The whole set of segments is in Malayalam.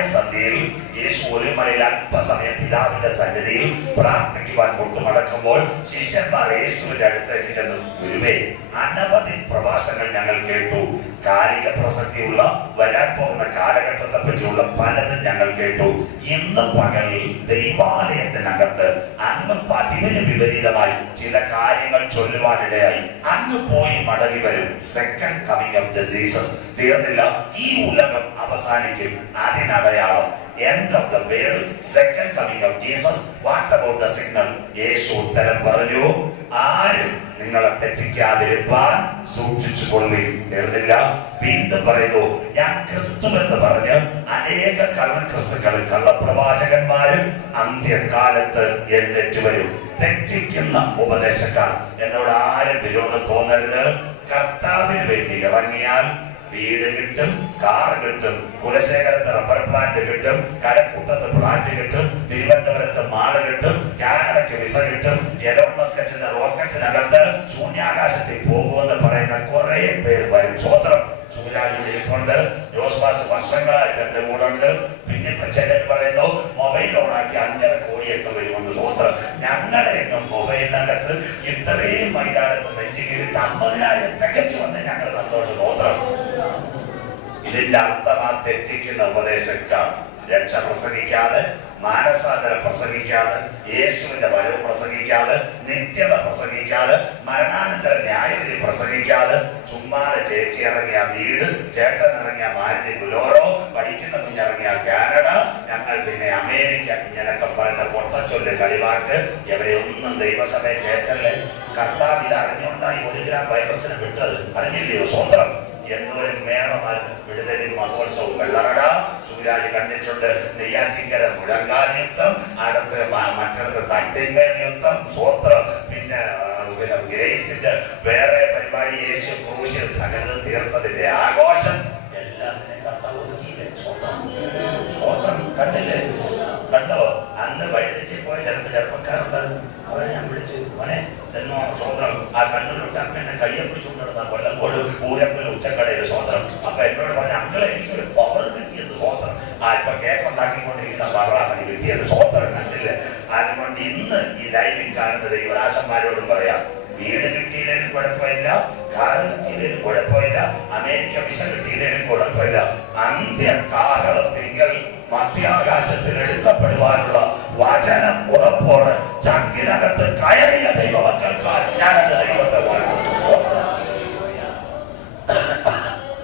presença dele യേശു ഒരു മലയിൽ അല്പസമയം പിതാവിന്റെ സന്നിധിയിൽ പ്രാർത്ഥിക്കുവാൻ മുട്ടുമടക്കുമ്പോൾ ശിഷ്യന്മാർ യേശുവിന്റെ അടുത്തേക്ക് ചെന്നു. ഗുരുവേ അനവധി പ്രഭാഷണങ്ങൾ ഞങ്ങൾ കേട്ടു. കാലിക പ്രസക്തിയുള്ള വരാൻ പോകുന്ന കാലഘട്ടത്തെ പറ്റിയുള്ള പലതും ഞങ്ങൾ കേട്ടു. ഇന്ന് പകൽ ദൈവാലയത്തിനകത്ത് അന്ന് പതിവിന് വിപരീതമായി ചില കാര്യങ്ങൾ ചൊല്ലുവാനിടയായി. അങ്ങ് പോയി മടങ്ങി വരും. Second coming of the Jesus തീർന്നില്ല. ഈ ഉലകം അവസാനിക്കും. അതിനടയാളം. End of the world second coming of Jesus what about the signal യേശു ഉത്തരം പറഞ്ഞു ആരും നിങ്ങളെ തെറ്റിക്കാതിരുപ്പാൻ സൂക്ഷിച്ചു കൊള്ളുകയും വീണ്ടും പറയുന്നു ഞാൻ ക്രിസ്തു എന്ന് പറഞ്ഞ് അനേക കള്ള ക്രിസ്തുക്കളും കള്ളപ്രവാചകന്മാരും അന്ത്യകാലത്ത് എഴുന്നേറ്റ് വരും. തെറ്റിക്കുന്ന ഉപദേശക്കാർ എന്നോട് ആരും വിരോധം തോന്നരുത്. കർത്താവിന് വേണ്ടി ഇറങ്ങിയാൽ വീട് കിട്ടും കാർ കിട്ടും കുലശേഖരത്ത് റബ്ബർ പ്ലാന്റ് കിട്ടും കടക്കൂട്ടത്ത് പ്ലാന്റ് കിട്ടും തിരുവനന്തപുരത്ത് മാൾ കിട്ടും കാനഡയ്ക്ക് വിസ കിട്ടും എലോൺ മസ്കറ്റിന്റെ റോക്കറ്റിനകത്ത് ശൂന്യാകാശത്തിൽ പോകുമെന്ന് പറയുന്ന കുറെ പേര് വരും. സ്വോത്രം. സുഖരാജിയുടെ ജോസ്വാസ് വർഷങ്ങളായി രണ്ട് കൂടുണ്ട് പിന്നെ ഇപ്പൊ പറയുന്നു മൊബൈൽ ഓണാക്കി അഞ്ചര കോടിയൊക്കെ വരുമെന്ന്. സ്വോത്രം. ഞങ്ങളുടെ മൊബൈലിനകത്ത് ഇത്രയും മൈതാനത്ത് നെഞ്ചു കീറിട്ട് അമ്പതിനായിരം തികച്ചു വന്ന് ഞങ്ങളുടെ സന്തോഷ സ്വോത്രം ഇതിന്റെ അർത്ഥം ആ തെറ്റിക്കുന്ന ഉപദേശക്കാർ രക്ഷ പ്രസംഗിക്കാതെ മാനസാന്തരം പ്രസംഗിക്കാതെ യേശുവിന്റെ വരവ് പ്രസംഗിക്കാതെ നിത്യത പ്രസംഗിക്കാതെ മരണാനന്തര ന്യായവിധി പ്രസംഗിക്കാതെ ചുമ്മാതെ ചേച്ചി ഇറങ്ങിയ വീട് ചേട്ടൻ ഇറങ്ങിയ മാരുതി ബുലോറോ പഠിക്കുന്ന കുഞ്ഞിറങ്ങിയ കാനഡ ഞങ്ങൾ പിന്നെ അമേരിക്ക ഇങ്ങനൊക്കെ പറയുന്ന പൊട്ടച്ചൊല്ല് കളിവാക്ക് ഇവരെ ഒന്നും ദൈവസഭയെ കേട്ടല്ലേ? കർത്താവ് ഇത് അറിഞ്ഞുകൊണ്ടായി ഒരു ഗ്രാം വൈറസിന് വിട്ടത്. അറിഞ്ഞില്ലയോ സ്വന്തം എന്തോരം വേണമായിരുന്നു വിടുതലും മഹോത്സവം വെള്ളറട സൂരാജ് കണ്ടിട്ടുണ്ട്. നെയ്യാറ്റിങ്കര മുഴങ്കാൽ അടുത്ത് മറ്റടുത്ത് തട്ടിന്റെ നിയുത്തം സ്വോത്രം പിന്നെ ഗ്രേസിന്റെ വേറെ പരിപാടി യേശു ക്രൂശിൽ സകലം തീർത്തതിന്റെ ആഘോഷം. എല്ലാത്തിനെ കർത്താവ് ഒതുക്കിയില്ലേ? സ്വോത്രം സ്വോത്രം കണ്ടില്ലേ? കണ്ടോ? അന്ന് വഴിതെറ്റിപ്പോയ ചിലപ്പോൾ ചെറുപ്പക്കാരുണ്ടായിരുന്നു. അവരെ ഞാൻ വിളിച്ചു മോനെ എന്നോ സ്വോത്രം ആ കണ്ണൂരിട്ട് അമ്മ കയ്യെ കേക്ക് ഉണ്ടാക്കിക്കൊണ്ടിരിക്കുന്ന പവറാണ് എനിക്ക് കിട്ടിയത് സ്വോത്രം കണ്ടില്ലേ? അതുകൊണ്ട് ഇന്ന് ഈ ലൈവിൽ കാണുന്നത് യുവരാശന്മാരോടും പറയാം വീട് കിട്ടിയില്ലെങ്കിൽ കുഴപ്പമില്ല കാർ കിട്ടിയില്ലെങ്കിൽ കുഴപ്പമില്ല അമേരിക്ക വിസ കിട്ടിയില്ലെങ്കിൽ കുഴപ്പമില്ല. അന്ത്യ കാലത്തിങ്കൽ മധ്യാകാശത്തിൽ എടുക്കപ്പെടുവാനുള്ള വചനം ഉറപ്പോട് ചങ്കിനകത്ത് കയറിയ ദൈവമക്കൾക്കാർ ഞാൻ എന്റെ ദൈവത്തെ വാഴ്ത്തുന്നു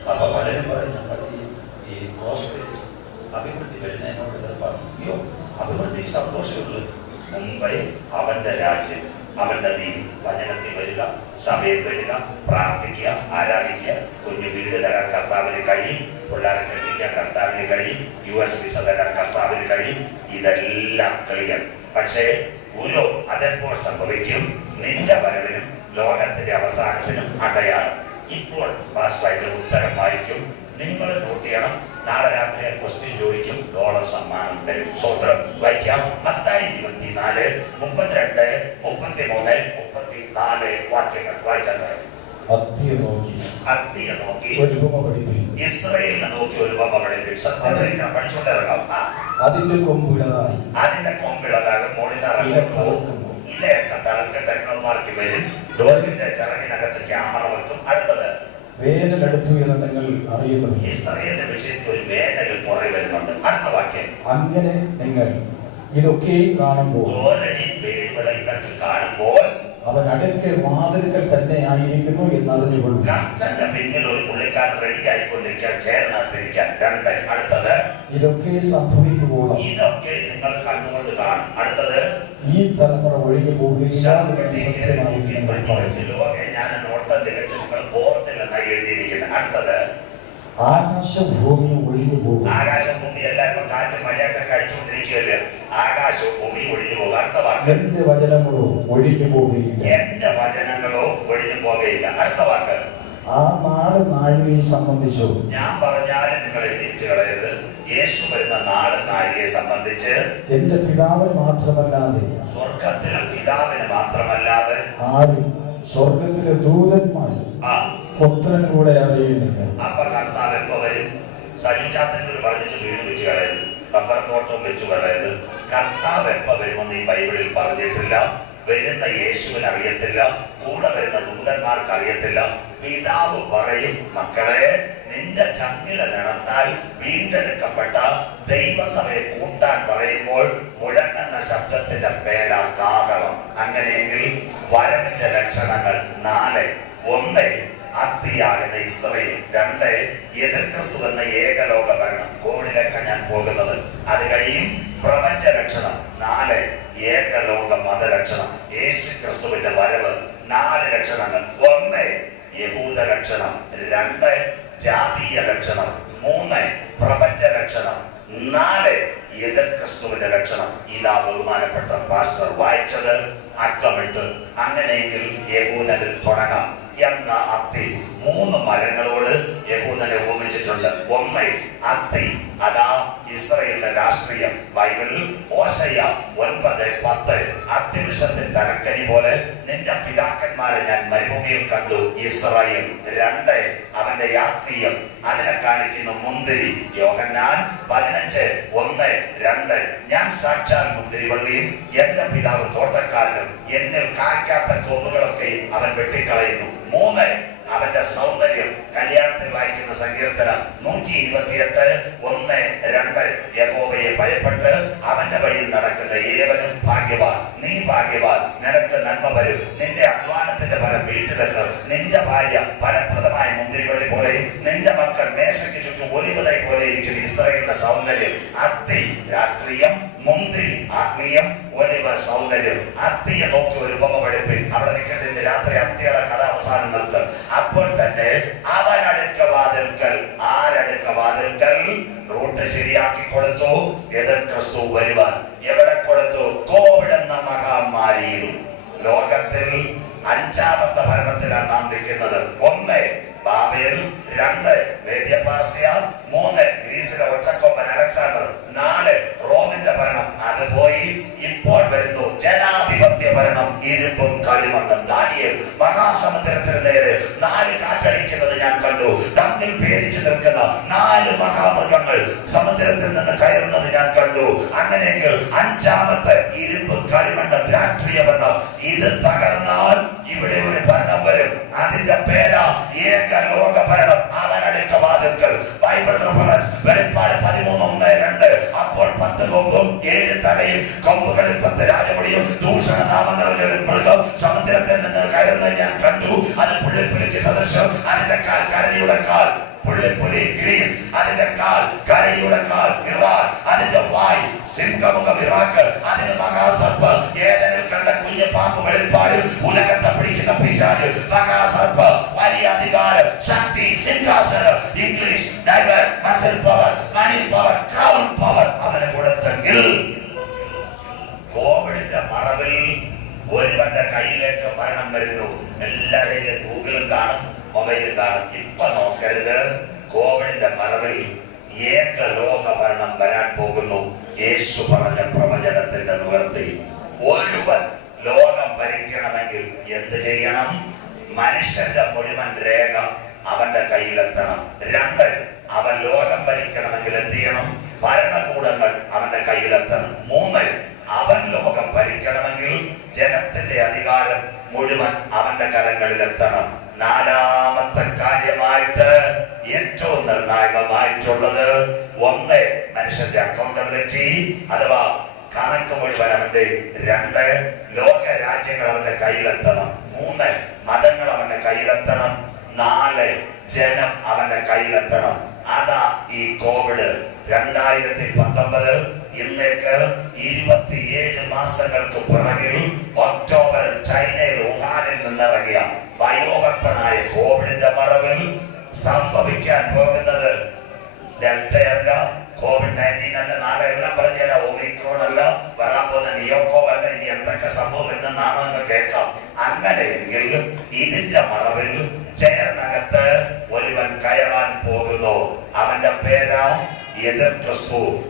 അപ്പൊ പലരും പറയും ഞങ്ങൾ ഈ- ഈ പ്രോസ്പെരിറ്റി അഭിവൃദ്ധി വരുന്നതിനോട് എതിർപ്പാണ് അയ്യോ അഭിവൃദ്ധിക്ക് സന്തോഷമുള്ളൂ മുംബൈ അവന്റെ രാജ്യം അവന്റെ നീതി വചനത്തിൽ വരിക സഭയിൽ വരിക പ്രാർത്ഥിക്കുക ആരാധിക്കുക കുഞ്ഞു വീട് തരാൻ കർത്താവിന് കഴിയും പിള്ളേരെ കെട്ടിക്കാൻ കർത്താവിന് കഴിയും യു എസ് വിസ തരാൻ കർത്താവിന് കഴിയും ഇതെല്ലാം ക്ലിയർ പക്ഷേ ഗുരു അതെപ്പോൾ സംഭവിക്കും? നിന്റെ വരവിനും ലോകത്തിന്റെ അവസാനത്തിനും അടയാളം. ഇപ്പോൾ പാസ്റ്റായിട്ട് ഉത്തരം വായിക്കും. നിങ്ങൾ നോട്ട് ചെയ്യണം. നാളെ രാത്രി ക്വസ്റ്റ്യൻ ചോദിക്കും. ഡോളർ സമ്മാനം തരും. സ്വത്രം വായിക്കാം. പത്തായി ഇരുപത്തിനാല് മുപ്പത്തിരണ്ട് മുപ്പത്തി മൂന്ന് മുപ്പത്തി നാല് വാക്യങ്ങൾ വായിച്ചാൽ. അത്തിയെ നോക്കി അത്തിയെ നോക്കി ഒരു ഉപമ പഠിപ്പിക്കും ഇസ്രയേലിനെ നോക്കി ഒരു ബൊമ്മ പഠിപ്പിക്കും സത്യം പഠിച്ചുകൊണ്ട് ഇറങ്ങാം അതിന്റെ കൊമ്പിടതായി അതിന്റെ കൊമ്പിടതാകും മോളി സാർ ഇല തളർക്കുന്നു. ഇലയൊക്കെ തളർക്ക ടെക്നോമാർക്ക് വരും. ഡോറിന്റെ ചിറകിനകത്ത് ക്യാമറ വെക്കും. അടുത്തത്. വേനലെടുത്തു എന്ന് നിങ്ങൾ അറിയുന്നു ഇസ്രയേലിന്റെ വിഷയത്തിൽ ഒരു വേദനകൾ പുറകെ വരുന്നുണ്ട്. അടുത്ത വാക്യം. അങ്ങനെ നിങ്ങൾ ഇതൊക്കെയും കാണുമ്പോൾ ഇതൊക്കെ കാണുമ്പോൾ അവൻ അടുക്കെ വാതിൽക്കൽ തന്നെ ആയിരിക്കുന്നു എന്നറിഞ്ഞുകൊള്ളുക. കർത്തന്റെ പിന്നിൽ ഒരു പുള്ളിക്കാരൻ റെഡിയായി ആയിക്കൊണ്ടിരിക്കാൻ ചേർന്നിരിക്കാൻ രണ്ട്. അടുത്തത്? ഇതൊക്കെ സംഭവിക്കുവോളം. ഇതൊക്കെ നിങ്ങൾ കണ്ടുകൊണ്ട് കാണും. അടുത്തത്? ഈ തലമുറ ഒഴിഞ്ഞു ലോകെ ഞാൻ നോട്ടം തികച്ച് നിങ്ങൾ ബോധത്തിലെന്നായി എഴുതിയിരിക്കുന്നത് അടുത്തത്? ആകാശഭൂമിയും ഒഴിഞ്ഞു പോകും. ആകാശം ഭൂമി എല്ലാം കാറ്റ് മഴയായിട്ടൊക്കെ അടിച്ചുകൊണ്ടിരിക്കുകയല്ലേ ആകാശവും ഭൂമി ഒഴിഞ്ഞു പോകും അടുത്ത വാക്ക്. എന്റെ വചനങ്ങളോ ഒഴിഞ്ഞു പോകുകയില്ല എന്റെ വചനങ്ങളോ ഒഴിഞ്ഞു പോകുകയില്ല അടുത്ത വാക്ക്. ആ നാട് നാഴികയെ സംബന്ധിച്ചോ? ഞാൻ പറഞ്ഞാലും നിങ്ങൾ എഴുതിയിട്ട് കളയരുത്. യേശു വരുന്ന നാട് നാഴികയെ സംബന്ധിച്ച് എന്റെ പിതാവിന് മാത്രമല്ലാതെ സ്വർഗത്തിലെ പിതാവിന് മാത്രമല്ലാതെ ആരും സ്വർഗത്തിലെ ദൂതന്മാർ ആ. പുത്രൻ കൂടെ അറിയുന്നില്ല അപ്പൊ കർത്താവ് എപ്പോ വരും? സജുചാത്തന്നൂർ പറഞ്ഞിട്ട് വീട് വെച്ച് റബ്ബർ വെച്ച് വെച്ചു കർത്താവ് എപ്പ വരുമെന്ന് ഈ ബൈബിളിൽ പറഞ്ഞിട്ടില്ല. വരുന്ന യേശുവിന് അറിയത്തില്ല. കൂടെ വരുന്ന ദൂതന്മാർക്ക് അറിയത്തില്ല. പിതാവ് പറയും മക്കളെ നിന്റെ ചങ്ങില നടത്താൽ വീണ്ടെടുക്കപ്പെട്ട ദൈവസഭയെ കൂട്ടാൻ പറയുമ്പോൾ മുഴങ്ങുന്ന ശബ്ദത്തിന്റെ പേരാ കാഹളം. അങ്ങനെയെങ്കിൽ വരവിന്റെ ലക്ഷണങ്ങൾ നാല് ഒന്ന് അത്തിയാകുന്ന ഇസ്രയേൽ രണ്ട് എതിർ ക്രിസ്തു എന്ന ഏകലോക ഭരണം കോവിഡിലേക്ക് ഞാൻ പോകുന്നത്. അത് കഴിയും പ്രപഞ്ച ലക്ഷണം നാല് ഏകലോക മതലക്ഷണം യേശു ക്രിസ്തുവിന്റെ വരവ്. നാല് ലക്ഷണങ്ങൾ ഒന്ന് യഹൂദ ലക്ഷണം രണ്ട് ജാതീയ ലക്ഷണം മൂന്ന് പ്രപഞ്ച ലക്ഷണം നാല് എതിർ ക്രിസ്തുവിന്റെ ലക്ഷണം ഇതാ ബഹുമാനപ്പെട്ട പാസ്റ്റർ വായിച്ചത് അക്കമിട്ട്. അങ്ങനെയെങ്കിൽ യഹൂദനിൽ തുടങ്ങാം. എന്ന അത്തി മൂന്ന് മരങ്ങളോട് യഹൂദനെ ഉപമിച്ചിട്ടുണ്ട് ഒന്ന് അത്തി അതാ ഇസ്രയേലിന്റെ രാഷ്ട്രീയം ബൈബിളിൽ ഓശയ ഒൻപത് പത്ത് അത്തിവൃക്ഷത്തിൽ തലക്കനി പോലെ നിന്റെ പിതാക്കന്മാരെ ഞാൻ മരുഭൂമിയിൽ കണ്ടു. ഇസ്രയേൽ രണ്ട് അവന്റെ ആത്മീയം. അതിനെ കാണിക്കുന്നു മുന്തിരി. യോഹന്നാൻ പതിനഞ്ച് ഒന്ന് രണ്ട്. ഞാൻ സാക്ഷാൽ മുന്തിരിവള്ളിയും എന്റെ പിതാവ് തോട്ടക്കാരനും എന്നിൽ കായ്ക്കാത്ത കൊമ്പുകളൊക്കെ അവൻ വെട്ടിക്കളയുന്നു. മൂന്ന് അവന്റെ സൗന്ദര്യം കല്യാണത്തിൽ വായിക്കുന്ന സങ്കീർത്തനം നൂറ്റി ഇരുപത്തിയെട്ട് ഒന്ന് രണ്ട് യഹോബയെ ഭയപ്പെട്ട് അവന്റെ വഴിയിൽ നടക്കുന്ന ഏവനും ഭാഗ്യവാൻ നീ ഭാഗ്യവാൻ നിനക്ക് നന്മ വരും. നിന്റെ അധ്വാനത്തിന്റെ ഫലം വീട്ടിലെത്ത് നിന്റെ ഭാര്യ ഫലപ്രദമായ മുന്തിരിവള്ളി പോലെയും നിന്റെ മക്കൾ മേശയ്ക്ക് ചുറ്റും ഒലിവതായി പോലെ ഇരിക്കും ഇസ്രയേലിന്റെ സൗന്ദര്യം അത്തി രാഷ്ട്രീയം മുന്തിരി ആത്മീയം ഒലിവ സൗന്ദര്യം. അത്തിയെ നോക്കി ഒരു ഉപമ പഠിപ്പിൻ അവിടെ നിൽക്കട്ടെ രാത്രി അത്തിയുടെ കഥ അവസാനം നിർത്തും. അപ്പോൾ തന്നെ അവൻ അടുക്ക വാതിൽക്കൽ ആരടുക്ക വാതിൽക്കൽ റൂട്ട് ശരിയാക്കി കൊടുത്തു. എതിർ ക്രിസ്തു വരുവാൻ എവിടെ കൊടുത്തു? കോവിഡ് എന്ന മഹാമാരിയിൽ. ലോകത്തിൽ അഞ്ചാമത്തെ ഭരണത്തിലാണ് നാം നിൽക്കുന്നത്. ഒന്ന് ബാബേൽ. രണ്ട് വേദ്യപാർസ്യ മൂന്ന് ഗ്രീസിലെ ഒറ്റക്കൊമ്പൻ അലക്സാണ്ടർ. നാല് റോമിന്റെ ഭരണം. അത് പോയി ഇപ്പോൾ വരുന്നു. ജനാധിപത്യ ഭരണം ഇരുമ്പും കളിമണ്ണും. ദാനിയൽ മഹാസമുദ്രത്തിന് നേരെ നാല് കാറ്റടിക്കുന്നത് ഞാൻ കണ്ടു. തമ്മിൽ പേരിച്ചു നിൽക്കുന്ന നാല് മഹാമൃഗങ്ങൾ സമുദ്രത്തിൽ നിന്ന് കയറുന്നത് ഞാൻ കണ്ടു. അങ്ങനെയെങ്കിൽ അഞ്ചാമത്തെ ഇരുമ്പും കളിമണ്ണും രാഷ്ട്രീയ ഭരണം ഇത് തകർന്നാൽ ഇവിടെ ഒരു ഭരണം വരും. അതിന്റെ പേരാ ഏക ലോക ഭരണം അവനടുക്ക വാതിൽക്കൽ. ബൈബിൾ റെഫറൻസ് വെളിപ്പാട് പതിമൂന്ന് ഒന്ന് രണ്ട്. അപ്പോൾ പത്ത് കൊമ്പും ഏഴ് തലയും കൊമ്പുകളിൽ നിന്ന് കയറുന്നത് ഞാൻ കണ്ടു. അത് പുള്ളിപ്പുലിക്ക് സദൃശം. അതിന്റെ കാൽ കരടിയുടെ കാൽ. പുള്ളിപ്പുലി ഗ്രീസ്. അതിന്റെ കാൽ കരടിയുടെ കാൽ ഇറാൻ അതിന്റെ വായ് സിംഹമുഖം ഇറാക്ക് അതിന് മഹാസർപ്പ. ഏതനിൽ കണ്ട കുഞ്ഞു പാമ്പ് വെളിപ്പാടിൽ ഉലകത്തെ പിടിക്കുന്ന പിശാച്. മഹാസർപ്പ വലിയ അധികാരം ശക്തി സിംഹാസനം English divert muscle power money power crown power അവന് കൊടുത്തെങ്കിൽ കോവിഡിന്റെ മറവിൽ ഒരുവന്റെ കയ്യിലേക്ക് മരണം വരുന്നു എല്ലാവരെയും ഗൂഗിളിൽ കാണും കാണും ഇപ്പൊ നോക്കരുത് കോവിഡിന്റെ മറവിൽ ഏക ലോക വരാൻ പോകുന്നു. യേശു പറഞ്ഞ പ്രവചനത്തിന്റെ നിവർത്തി ഒരുവൻ ലോകം ഭരിക്കണമെങ്കിൽ എന്ത് ചെയ്യണം? മനുഷ്യന്റെ മുഴുവൻ രേഖ അവന്റെ കയ്യിലെത്തണം. രണ്ട് അവൻ ലോകം ഭരിക്കണമെങ്കിൽ എന്ത് ചെയ്യണം? ഭരണകൂടങ്ങൾ അവന്റെ കയ്യിലെത്തണം. മൂന്ന് അവൻ ലോകം ഭരിക്കണമെങ്കിൽ ജനത്തിന്റെ അധികാരം മുഴുവൻ അവന്റെ കരങ്ങളിലെത്തണം. നാലാമത്തെ കാര്യമായിട്ട് ഏറ്റവും നിർണായകമായിട്ടുള്ളത് ഒന്ന് മനുഷ്യന്റെ അക്കൗണ്ടബിലിറ്റി അഥവാ കണക്ക് മുഴുവൻ അവന്റെ രണ്ട് ലോക രാജ്യങ്ങൾ അവന്റെ കയ്യിലെത്തണം. മൂന്ന് മതങ്ങൾ അവന്റെ കയ്യിലെത്തണം. നാല് ജനം അവന്റെ കയ്യിലെത്തണം. അതാ ഈ കോവിഡ് രണ്ടായിരത്തി പത്തൊമ്പത് ഇന്നേക്ക് ഇരുപത്തിയേഴ് മാസങ്ങൾക്ക് പിറകിൽ ഒക്ടോബർ ചൈനയിൽ വുഹാനിൽ നിന്നിറങ്ങിയ ബയോവെപ്പണായ കോവിഡിന്റെ മറവിൽ സംഭവിക്കാൻ പോകുന്നത് ഡെൽറ്റയല്ല കോവിഡ് നയന്റീൻ അല്ല നാളെ എല്ലാം പറഞ്ഞുതരാം. ഒമിക്രോൺ അല്ല വരാൻ പോകുന്ന നിയോക്കോ അല്ല ഇനി എന്തൊക്കെ സംഭവം എന്നാണോ എന്ന് കേൾക്കാം. അങ്ങനെയെങ്കിൽ ഇതിന്റെ മറവിൽ ചേർന്നകത്ത് ഒരുവൻ കയറാൻ പോകുന്നു. അവന്റെ പേരാ എതിർ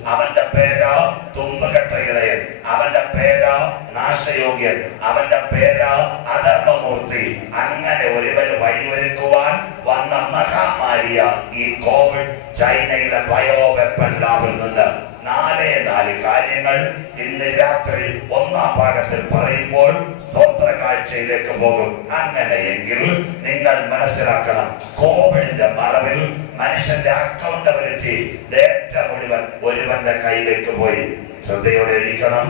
അവന്റെ പേരാ തുമ്പകെട്ട ഇളയൻ അവന്റെ പേരാ നാശയോഗ്യൻ. അവന്റെ പേരാ അധർമ്മമൂർത്തി. അങ്ങനെ ഒരുവന് വഴിയൊരുക്കുവാൻ വന്ന മഹാമാരിയ ഈ കോവിഡ് ചൈനയിലെ ബയോ വെപ്പൺ ലാബിൽ നിന്ന്. നാലേ നാല് കാര്യങ്ങൾ ഇന്ന് രാത്രി ഒന്നാം ഭാഗത്തിൽ പറയുമ്പോൾ സ്തോത്ര കാഴ്ചയിലേക്ക് പോകും. അങ്ങനെയെങ്കിൽ നിങ്ങൾ മനസ്സിലാക്കണം കോവിഡിന്റെ മറവിൽ മനുഷ്യന്റെ അക്കൗണ്ടബിലിറ്റി ഡേറ്റ മുഴുവൻ ഒരുവന്റെ കയ്യിലേക്ക് പോയി. ശ്രദ്ധയോടെ ഇരിക്കണം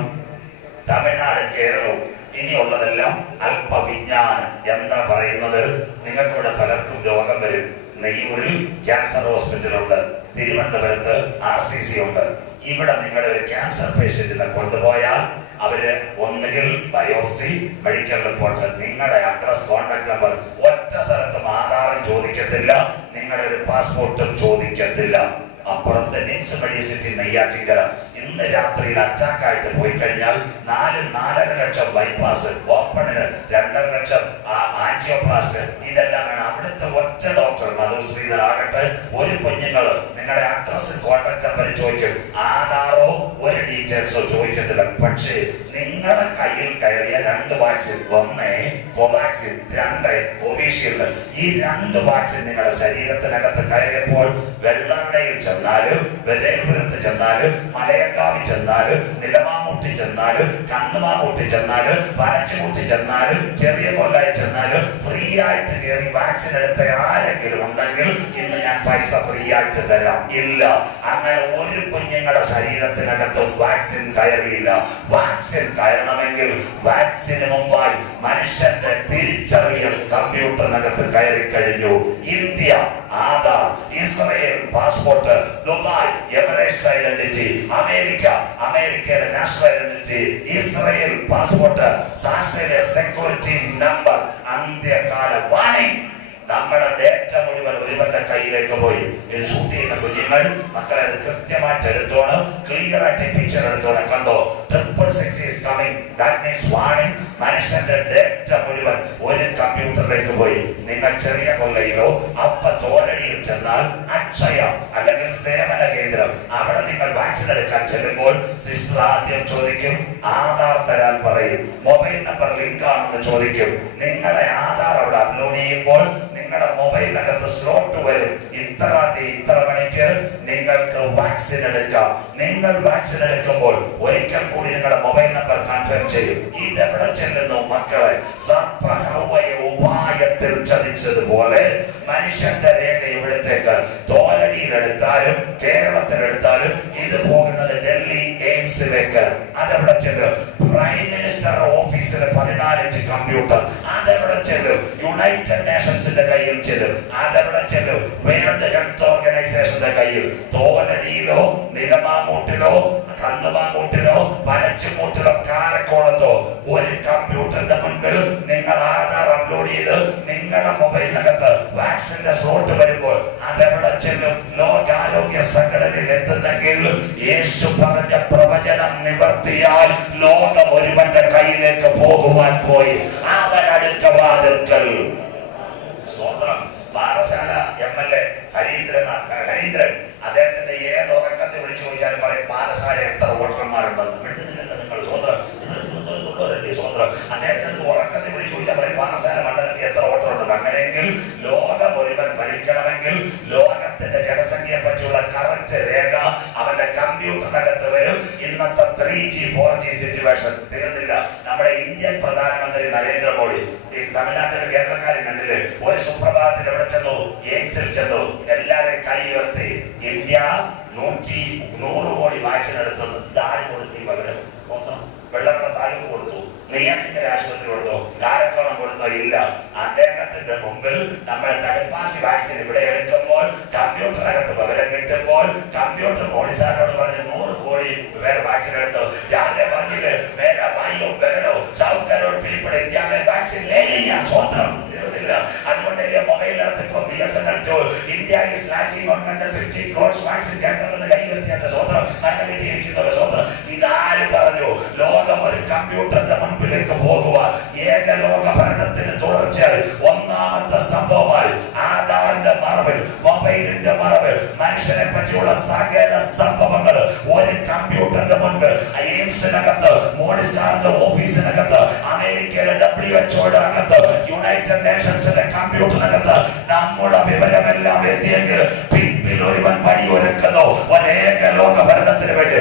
തമിഴ്നാട് കേരളവും ഇനിയുള്ളതെല്ലാം അല്പവിജ്ഞാനം എന്ന് പറയുന്നത്. നിങ്ങൾക്കിവിടെ പലർക്കും രോഗം വരും. നെയ്യൂരിൽ ക്യാൻസർ ഹോസ്പിറ്റലുണ്ട് തിരുവനന്തപുരത്ത് ആർ സി സി ഉണ്ട്. ഇവിടെ നിങ്ങളുടെ ഒരു ക്യാൻസർ പേഷ്യന്റിനെ കൊണ്ടുപോയാൽ അവർ ഒന്നുകിൽ ബയോപ്സി മെഡിക്കൽ റിപ്പോർട്ട് നിങ്ങളുടെ അഡ്രസ് കോൺടാക്ട് നമ്പർ ഒറ്റ സ്ഥലത്തും ആധാരം ചോദിക്കത്തില്ല. നിങ്ങളുടെ ഒരു പാസ്പോർട്ടും ചോദിക്കത്തില്ല. അപ്പുറത്തെ തന്നെ മെഡിസിറ്റി നെയ്യാറ്റിങ്കര ഇന്ന് രാത്രിയിൽ അറ്റാക്ക് ആയിട്ട് പോയി കഴിഞ്ഞാൽ നാല് നാലര ലക്ഷം ബൈപ്പാസ് ഓപ്പണിന് രണ്ടര ലക്ഷം ആൻജിയോപ്ലാസ്റ്റ് ഇതെല്ലാം വേണം അവിടുത്തെ ഒറ്റ ഡോക്ടർ മധു ശ്രീധർ ആകട്ടെ. ഒരു കുഞ്ഞുങ്ങൾ നിങ്ങളുടെ അഡ്രസ് കോൺടാക്ട് നമ്പർ ചോദിക്കും. ആധാറോ ഒരു ഡീറ്റെയിൽസോ ചോദിക്കത്തില്ല. പക്ഷേ നിങ്ങളുടെ കയ്യിൽ കയറിയ രണ്ട് വാക്സിൻ ഒന്ന് കോവാക്സിൻ രണ്ട് കോവിഷീൽഡ്. ഈ രണ്ട് വാക്സിൻ നിങ്ങളുടെ ശരീരത്തിനകത്ത് കയറിയപ്പോൾ വെള്ളറടയിൽ ചെന്നാലും വെതേപുരത്ത് ചെന്നാലും മലയക്കാവിൽ ചെന്നാലും നിലമാമൂട്ടി ചെന്നാലും കന്നുമാമൂട്ടി ചെന്നാലും വരച്ച് ചെന്നാലും ചെറിയ കൊല്ലായി ചെന്നാൽ ഫ്രീ ആയിട്ട് കയറി വാക്സിൻ എടുത്ത ആരെങ്കിലും ഉണ്ടെങ്കിൽ ഇന്ന് ഞാൻ പൈസ ഫ്രീ ആയിട്ട് തരാം. ഇല്ല. അങ്ങനെ ഒരു കുഞ്ഞുങ്ങളുടെ ശരീരത്തിനകത്തും വാക്സിൻ കയറിയില്ല. വാക്സിൻ കയറണമെങ്കിൽ വാക്സിന് മുമ്പായി മനുഷ്യന്റെ തിരിച്ചറിയൽ കമ്പ്യൂട്ടറിനകത്ത് കയറി കഴിഞ്ഞു. India Aadhaar Israel passport Dubai Emirates identity America അമേരിക്കയുടെ നാഷണൽ ഐഡന്റിറ്റി ഇസ്രയേൽ പാസ്പോർട്ട് സാക്ഷരയുടെ സെക്യൂരിറ്റി നമ്പർ അന്ത്യകാല വാണി. നമ്മുടെ ഡേറ്റ കയ്യിലേക്ക് പോയി. ഇത് ഷൂട്ട് ചെയ്യുന്ന കുഞ്ഞുങ്ങൾ മക്കളെ അത് കൃത്യമായിട്ട് എടുത്തോണം ക്ലിയർ ആയിട്ട് പിക്ചർ എടുത്തോണം. കണ്ടോ? Triple six is coming that means warning മനുഷ്യന്റെ ഡേറ്റ മുഴുവൻ ഒരു കമ്പ്യൂട്ടറിലേക്ക് പോയി. നിങ്ങൾ ചെറിയ കൊല്ലയിലോ അപ്പ തോരടിയിൽ ചെന്നാൽ അക്ഷയ അല്ലെങ്കിൽ സേവന കേന്ദ്രം അവിടെ നിങ്ങൾ വാക്സിൻ എടുക്കാൻ ചെല്ലുമ്പോൾ സിസ്റ്റർ ആദ്യം ചോദിക്കും ആധാർ തരാൻ പറയും. മൊബൈൽ നമ്പർ ലിങ്ക് ആണെന്ന് ചോദിക്കും. നിങ്ങളുടെ ആധാർ അവിടെ അപ്ലോഡ് ചെയ്യുമ്പോൾ നിങ്ങളുടെ മൊബൈലിനകത്ത് സ്ലോട്ട് വരും. ഇത്ര ഇത്ര മണിക്ക് നിങ്ങൾക്ക് വാക്സിൻ എടുക്കാം. നിങ്ങൾ വാക്സിൻ എടുക്കുമ്പോൾ ഒരിക്കൽ കൂടി നിങ്ങളുടെ മൊബൈൽ നമ്പർ കൺഫേം ചെയ്യും. ഇത് എവിടെ ചെല്ലുന്നു മക്കളെ? സർപ്പഹവയെ ഉപായത്തിൽ ചതിച്ചതുപോലെ മനുഷ്യന്റെ രേഖ ഇവിടത്തേക്ക് തോലടിയിലെടുത്താലും കേരളത്തിലെടുത്താലും ഇത് പോകുന്നത് ഡൽഹി എയിംസിലേക്ക്. അതെവിടെ ചെല്ലും? പ്രൈം മിനിസ്റ്റർ ഓഫീസിലെ പതിനാലഞ്ച് കമ്പ്യൂട്ടർ അതെവിടെ ചെല്ലും യുണൈറ്റഡ് നേഷൻസിന്റെ കയ്യിൽ ചെല്ലും അതവിടെ ചെല്ലും വേൾഡ് ഹെൽത്ത് ഓർഗനൈസേഷന്റെ കയ്യിൽ തോലടിയിലോ നിലമാമൂട്ടിലോ കന്നുമാമൂട്ടിലോ പനച്ചുമൂട്ടിലോ കാരക്കോളത്തോ ഒരു കമ്പ്യൂട്ടറിന്റെ മുൻപിൽ നിങ്ങൾ ആധാർ അപ്ലോഡ് ചെയ്ത് നിങ്ങളുടെ മൊബൈലിനകത്ത് വാക്സിന്റെ സ്ലോട്ട് വരുമ്പോൾ അതെവിടെ ചെല്ലും ലോകാരോഗ്യ സംഘടനയിൽ എത്തുന്നെങ്കിൽ യേശു പറഞ്ഞ പ്രവചനം നിവർത്തിയാൽ ലോകം ഒരുവന്റെ കയ്യിലേക്ക് പോകുവാൻ പോയി. വാതിൽക്കൽ സ്തോത്രം. Parassala M L A Harindran Harindran. കണ്ടില്ലേ ഒരു സുപ്രഭാതത്തിൽ എവിടെ ചെന്നു? എയിംസിൽ ചെന്നു. എല്ലാവരെയും കൈ ഉയർത്തി ഇന്ത്യ നൂറ്റി നൂറ് കോടി വാക്സിൻ എടുത്തത് ഇതാര് കൊടുത്തു വിവരം മൊത്തം വെള്ളക്കട താലൂക്ക് കൊടുത്തു. നെയ്യാറ്റിക്കര ആശുപത്രി കൊടുത്തു. കാരത്തോളം കൊടുത്തോ? ഇല്ല. അദ്ദേഹത്തിന്റെ മുമ്പിൽ നമ്മൾ തടുപ്പാസി vaccine India is leading government fifty course vaccine കേട്ടെന്ന് കൈ ഉയർത്തിയാട്ട് സ്വന്തം മരണ ഇതാര് പറഞ്ഞു? ലോകം ഒരു കമ്പ്യൂട്ടറിന്റെ മുൻപിലേക്ക് പോകുക ഏക ലോക ഭരണത്തിന് തുടർച്ചയായി ഒന്നാമത്തെ സംഭവമായി ആധാറിന്റെ മറവിൽ മൊബൈലിന്റെ മറവിൽ മനുഷ്യനെ പറ്റിയുള്ള സകല സംഭവങ്ങൾ ഒരു കമ്പ്യൂട്ടറിന്റെ മുൻപിൽ. എയിംസിനകത്ത് മോഡി സാറിന്റെ ഓഫീസിനകത്ത് അമേരിക്കയിലെ ഡബ്ല്യു എച്ച്ഒയുടെ അകത്ത് യുണൈറ്റഡ് നേഷൻസിന്റെ കമ്പ്യൂട്ടറിനകത്ത് നമ്മുടെ വിവരമെല്ലാം എത്തിയെങ്കിൽ പിൻപിൽ ഒരുവൻ വഴിയൊരുക്കുന്നു. ഒരേക ലോക ഭരണത്തിന് വേണ്ടി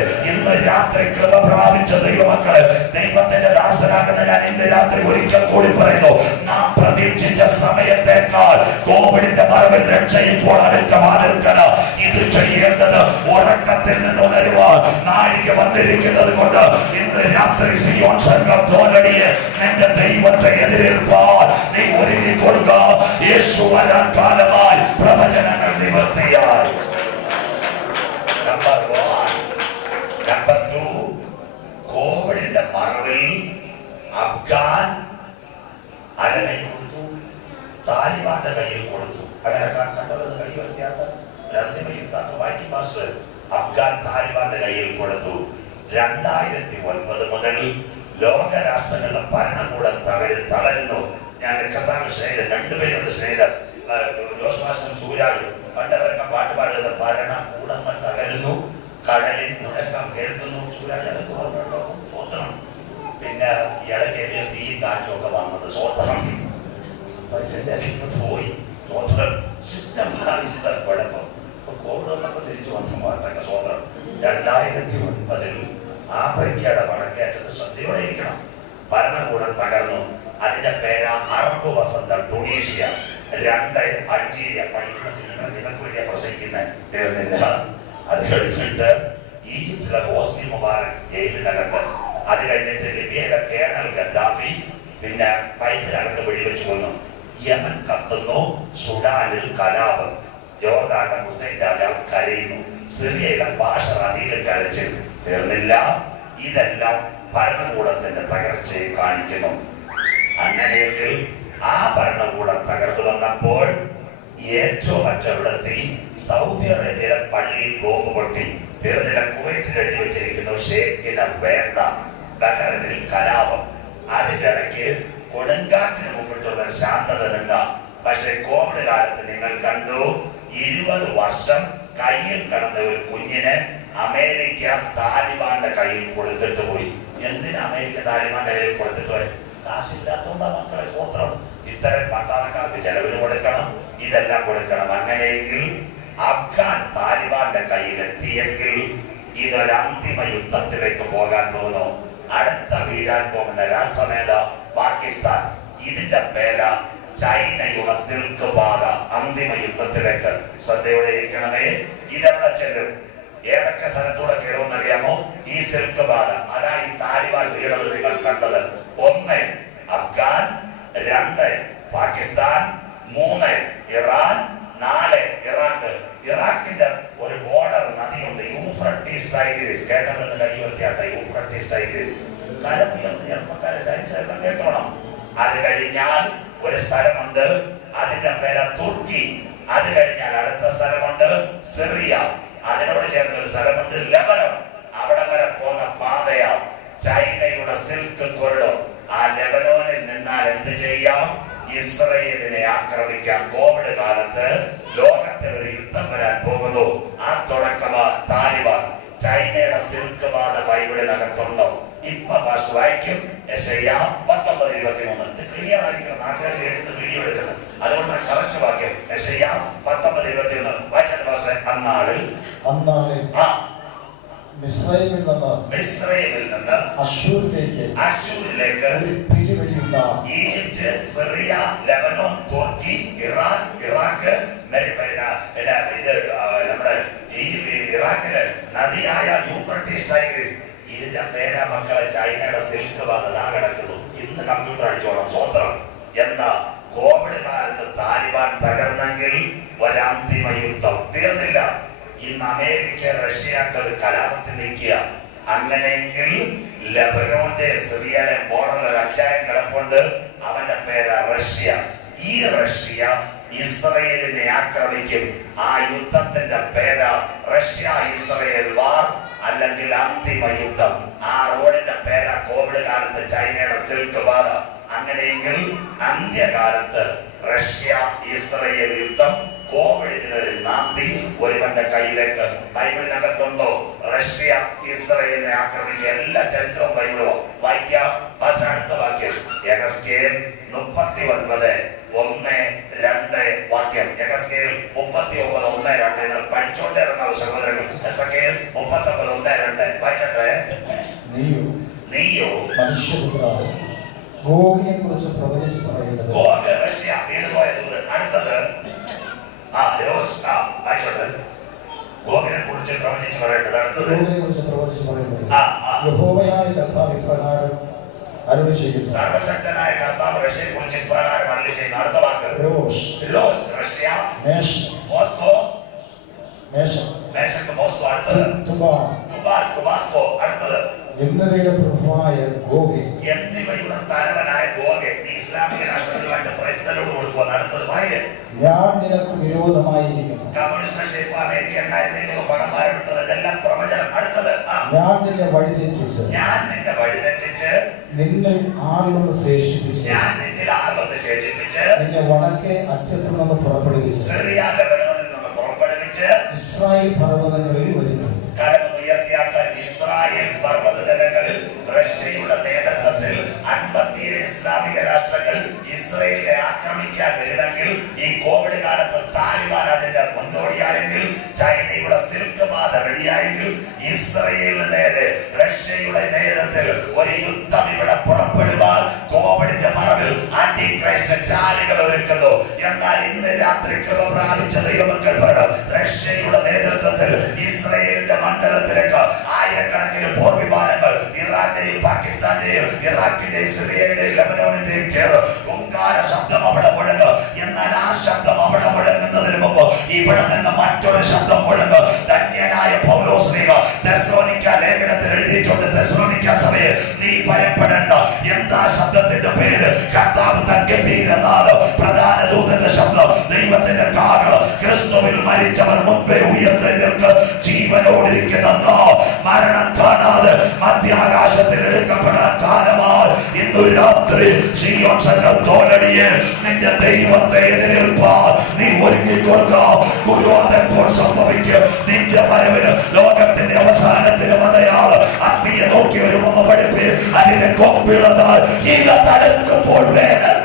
രാത്രി കൃപ പ്രാപിച്ച ദൈവമക്കൾ ദൈവത്തിന്റെ ദാസനാകുന്ന ഞാൻ ഇന്ന് രാത്രി ഒരിക്കൽ കൂടി പറയുന്നു നാം പ്രതീക്ഷിച്ച സമയത്തേക്കാൾ കോവിഡിന്റെ മറവിൽ രക്ഷ ഇപ്പോൾ അടുക്കമാതിരിക്കണ ഇത് ചെയ്യേണ്ടത് ഉറക്കത്തിൽ നിന്ന് ഉണരുവാൻ നാഴിക വന്നിരിക്കുന്നത് കൊണ്ട് ഇന്ന് രാത്രി സിയോൺ സംഘം തോലടിയെ നിന്റെ ദൈവത്തെ എതിരേൽപ്പാൽ നീ ഒരുങ്ങിക്കൊടുക്ക. യേശു വരാൻ കാലമായി പോയി. സ്വതന്ത്രം സിസ്റ്റം ബാധിച്ചത് കുഴപ്പം. ഇപ്പൊ കോവിഡ് വന്നപ്പോ തിരിച്ചു വന്ന പാട്ടൊക്കെ സ്വതന്ത്രം രണ്ടായിരത്തി ഒൻപതിൽ ആഫ്രിക്കയുടെ വടക്കേറ്റത് ശ്രദ്ധയോടെ ഇരിക്കണം. ഭരണകൂടം തകർന്നു. അതിന്റെ പേരാ അറബ് വസന്തം ടുണീഷ്യ. രണ്ട് അൾജീരിയ പഠിക്കുന്ന കുഞ്ഞുങ്ങളെ നിങ്ങൾക്ക് വേണ്ടിയാ പ്രസംഗിക്കുന്നത് തീർന്നില്ല. അത് കഴിഞ്ഞിട്ട് ഈജിപ്തിലെ ഹോസ്നി മുബാറക് ജയിലിനകത്ത്. അത് കഴിഞ്ഞിട്ട് ലിബിയയിലെ കേണൽ ഗദ്ദാഫി പിന്നെ പൈപ്പിനകത്ത് വെടിവെച്ചു കൊന്നു. യമൻ കത്തുന്നു സുഡാനിൽ കലാപം. ജോർദാന്റെ ഹുസൈൻ രാജാവ് കരയുന്നു. സിറിയയിലെ ഭാഷ അധീനം കരച്ചു തീർന്നില്ല. ഇതെല്ലാം ഭരണകൂടത്തിന്റെ തകർച്ചയെ കാണിക്കുന്നു. അങ്ങനെയെങ്കിൽ ആ ഭരണകൂടം തകർന്നു വന്നപ്പോൾ ഏറ്റവും മറ്റൊരിടത്തി സൗദി അറേബ്യയിലെ പള്ളിയിൽ ബോംബ് പൊട്ടി തീർന്നില്ല കുവൈറ്റിൽ എഴുതി വെച്ചിരിക്കുന്നു ഷേഖിന് വേണ്ട ബഹറിനിൽ കലാപം. അതിന്റെ ഇടയ്ക്ക് കൊടുങ്കാറ്റിന് മുമ്പിട്ടുള്ള ശാന്തത നിന്ന പക്ഷെ കോവിഡ് കാലത്ത് നിങ്ങൾ കണ്ടു ഇരുപത് വർഷം കയ്യിൽ കടന്ന ഒരു കുഞ്ഞിനെ അമേരിക്ക താലിബാന്റെ കയ്യിൽ കൊടുത്തിട്ട് പോയി. എന്തിനാ അമേരിക്ക താലിബാന്റെ കയ്യിൽ കൊടുത്തിട്ട് പോയി? കാശില്ലാത്തോണ്ടാ മക്കളെ സ്വത്രം ഇത്തരം പട്ടാളക്കാർക്ക് ചെലവിന് കൊടുക്കണം ഇതെല്ലാം കൊടുക്കണം. അങ്ങനെയെങ്കിൽ അഫ്ഗാൻ താലിബാന്റെ കയ്യിൽ എത്തിയെങ്കിൽ ഇതൊരു അന്തിമ യുദ്ധത്തിലേക്ക് പോകാൻ പോകുന്നു. അടുത്ത വീഴാൻ പോകുന്ന രാഷ്ട്രനേത പാകിസ്ഥാൻ. ഇതിന്റെ പേര ചൈനയുടെ സിൽക്ക് പാത അന്തിമ യുദ്ധത്തിലേക്ക് ശ്രദ്ധയോടെ ഇരിക്കണമേ. ഇതെവിടെ ചെല്ലും? ഏതൊക്കെ സ്ഥലത്തൂടെ കയറുമെന്നറിയാമോ? ഈ സിൽക്ക് പാത അതാ ഈ താലിബാൻ വീണത് നിങ്ങൾ കണ്ടത്. ഒന്ന് അഫ്ഗാൻ. രണ്ട് പാകിസ്ഥാൻ. മൂന്ന് ഇറാൻ. നാല് ഇറാഖ്. ഇറാഖിന്റെ ഒരു ബോർഡർ നദിയുണ്ട്. യൂഫ്രട്ടീസ് ടൈഗ്രീസ്. കേട്ടിട്ടുണ്ട് കൈ ഉയർത്തിയാട്ടെ യൂഫ്രട്ടീസ് ടൈഗ്രീസ്. കാലം ഉയർന്ന് ചെറുപ്പക്കാരെ സഹിച്ച് എല്ലാം കേട്ടോണം. അത് കഴിഞ്ഞാൽ ഒരു സ്ഥലമുണ്ട്. അതിന്റെ പേര് തുർക്കി. അത് കഴിഞ്ഞാൽ അടുത്ത സ്ഥലമുണ്ട് സിറിയ. അതിനോട് ചേർന്ന ഒരു സ്ഥലമുണ്ട് ലബനം അവിടെ വരെ പോകുന്ന പാതയാ ചൈനയുടെ സിൽക്ക് കൊറിഡോർ. ആ ലെബനോനിൽ നിന്നാൽ എന്ത് ചെയ്യാം? ഇസ്രയേലിനെ ആക്രമിക്കാം കോവിഡ് കാലത്ത് ലോകത്തിൽ ഒരു യുദ്ധം വരാൻ പോകുന്നു. ആ തുടക്കമാ താലിബാൻ. ചൈനയുടെ സിൽക്ക് പാത ബൈബിളിനകത്തുണ്ടോ? ഇപ്പൊ ഭാഷ വായിക്കും എസ് ഐ ആ പത്തൊമ്പത് ഇരുപത്തി മൂന്ന് ഇത് ക്ലിയർ ആയിരിക്കണം. നാട്ടുകാർ കേൾക്കുന്ന വീഡിയോ എടുക്കുന്നത് അതുകൊണ്ട് കറക്റ്റ് വാക്യം. എസ് ഐ ആ പത്തൊമ്പത് ഇരുപത്തി മൂന്ന് വായിച്ചാൽ പാസ് അന്നാളിൽ. അന്നാളിൽ. ആ. മിസ്രൈമിൽ നിന്ന് മിസ്രൈമിൽ നിന്ന് അശൂരിലേക്ക് അശൂരിലേക്ക് ഒരു പിരിവഴിയുണ്ടാകും Egypt Syria Lebanon Turkey Iran Iraq മെ- പിന്നെ പിന്നെ ഇത് ആ, നമ്മുടെ ഈജിപ്റ്റ് ഇറാഖിൽ നദിയായ യൂഫ്രട്ടീസ് ടൈഗ്രീസ് ഇതിന്റെ പേര മക്കളെ ചൈനയുടെ സിൽക്ക് വന്നതാ കിടക്കുന്നു. ഇന്ന് കമ്പ്യൂട്ടർ അടിച്ചോളാം സ്വതന്ത്രം എന്താ? കോവിഡ് കാലത്ത് താലിബാൻ തകർന്നെങ്കിൽ ഒരന്തിമ യുദ്ധം. തീർന്നില്ല. ഇന്ന് അമേരിക്ക റഷ്യയായിട്ട് ഒരു കലാപത്തിൽ നിൽക്കുക. അങ്ങനെയെങ്കിൽ ലബനോന്റെ സിറിയയുടെ ബോർഡറിൽ ഒരു അച്ചായൻ കിടപ്പുണ്ട്. അവന്റെ പേര് റഷ്യ. ഈ റഷ്യ ഇസ്രയേലിനെ ആക്രമിക്കും. ആ യുദ്ധത്തിന്റെ പേര് റഷ്യ ഇസ്രയേൽ വാർ അല്ലെങ്കിൽ അന്തിമ യുദ്ധം. ആ റോഡിന്റെ പേരാ കോവിഡ് കാലത്ത് ചൈനയുടെ സിൽക്ക് പാത അങ്ങനെയെങ്കിൽ അന്ത്യകാലത്ത് റഷ്യ ഇസ്രയേൽ യുദ്ധം കോവിഡിനൊരു നാന്തി ഒരുവന്റെ കയ്യിലേക്ക്. ബൈബിളിനകത്തുണ്ടോ? റഷ്യ ഇസ്രയേലിനെ ആക്രമിക്കുക എല്ലാ ചരിത്രവും ബൈബിളോ വായിക്കാം ഭാഷ അടുത്ത വാക്യം. യഹസ്കേൽ മുപ്പത്തി ഒൻപത് ഒന്ന് രണ്ട് വാക്യം. യഹസ്കേൽ മുപ്പത്തി ഒമ്പത് ഒന്ന് രണ്ട്. പഠിച്ചോണ്ടിരുന്ന സഹോദരങ്ങൾ. മുപ്പത്തി ഒമ്പത് ഒന്ന് രണ്ട്. വായിച്ചട്ടെ? നീയോ നീയോ മനുഷ്യപുത്ര ഗോഗിനെ കുറിച്ച് പ്രവചിച്ച് പറയുന്നത് ഗോഗ് റഷ്യ ദൂതൻ അടുത്തത് ആ രോസ് ആ ആയിക്കോട്ടെ. ഗോഗിനെ കുറിച്ച് പ്രവചിച്ച് പറയേണ്ടത് അടുത്തത്. ഗോഗിനെ കുറിച്ച് പ്രവചിച്ച് പറയുന്നത് യഹോവയായ കർത്താവ് ഇപ്രകാരം അരുളി ചെയ്യുന്നു. സർവശക്തനായ കർത്താവ് റഷ്യയെ കുറിച്ച് ഇപ്രകാരം അരളി ചെയ്യുന്ന. അടുത്ത വാക്ക്. രോഷ് ലോസ് റഷ്യ. മേഷ മോസ്കോ. മേഷം മേശക്ക് മോസ്കോ അടുത്തത്. തുബാ ടുബാൽ ടുബാസ്കോ അടുത്തത്. എന്നിവയുടെ പ്രഭുവായ ഗോഗെ. എന്നിവയുടെ തലവനായ ഗോഗെ ഇസ്ലാമിക രാഷ്ട്രങ്ങളുമായിട്ട് പ്രൈസ്തലോട് കൊടുക്കുക. നടത്തത് വായിൽ. ഞാൻ നിനക്ക് വിരോധമായിരിക്കുന്നു. കമ്മ്യൂണിസ്റ്റ് ഷേപ്പ് അമേരിക്ക ഉണ്ടായിരുന്നെങ്കിലും പണമായി വിട്ടത്. ഇതെല്ലാം പ്രവചനം. അടുത്തത് ഞാൻ നിന്നെ വഴിതെറ്റിച്ച് ഞാൻ നിന്നെ വഴി തെറ്റിച്ച് നിന്നിൽ ആറിലൊന്ന് ശേഷിപ്പിച്ച് ഞാൻ നിന്നിൽ ആർവത്ത് ശേഷിപ്പിച്ച് നിന്നെ വടക്കേ അറ്റത്തു നിന്ന് പുറപ്പെടുവിച്ച് സിറിയ ലെബനോനിൽ നിന്ന് പുറപ്പെടുവിച്ച് ഇസ്രായേൽ പർവതങ്ങളിൽ വരുത്തും കരമുയർത്തിയാട്ട ഇസ്രായേൽ പർവതനിരകളിൽ എന്നാൽ ഇന്ന് രാത്രി കൃപ പ്രാപിച്ച ദൈവമക്കൾ പറയണം റഷ്യയുടെ നേതൃത്വത്തിൽ ഇസ്രയേലിന്റെ മണ്ഡലത്തിലേക്ക് ആയിരക്കണക്കിന് പോർ വിമാനങ്ങൾ ഇറാന്റെയും പാകിസ്ഥാന്റെയും ഇറാഖിന്റെയും സിറിയയുടെയും ലബനോണിന്റെയും കയറ് ഓങ്കാര ശബ്ദം അവിടെ മുഴങ്ങ്. എന്നാൽ ആ ശബ്ദം അവിടെ മുഴങ്ങുന്നതിന് മുമ്പ് ഇവിടെ നിന്ന് മറ്റൊരു ശബ്ദം മുഴങ്ങ്. ധന്യനായ പൗലോസ്ലിക തെസ്ലോനിക്ക ലേഖനത്തിൽ എഴുതിയിട്ടുണ്ട് തെസ്ലോനിക്ക സഭയെ നീ ഭയപ്പെടേണ്ട. എന്താ ശബ്ദത്തിന്റെ പേര്? രാത്രി സിയോൻ നിന്റെ ദൈവത്തെ എതിരേൽപ്പാൻ നീ ഒരുങ്ങിക്കൊള്ളുക. ഗുരുവാതെപ്പോൾ സംഭവിക്കും. നിന്റെ വരവിന് ലോകത്തിന്റെ അവസാനത്തിന് അടയാളം അത്തിയെ നോക്കി ഒരു മമ്മ പഠിപ്പ് അതിനെ കൊമ്പിളതാൽ ഇല തടുക്കുമ്പോൾ വേദന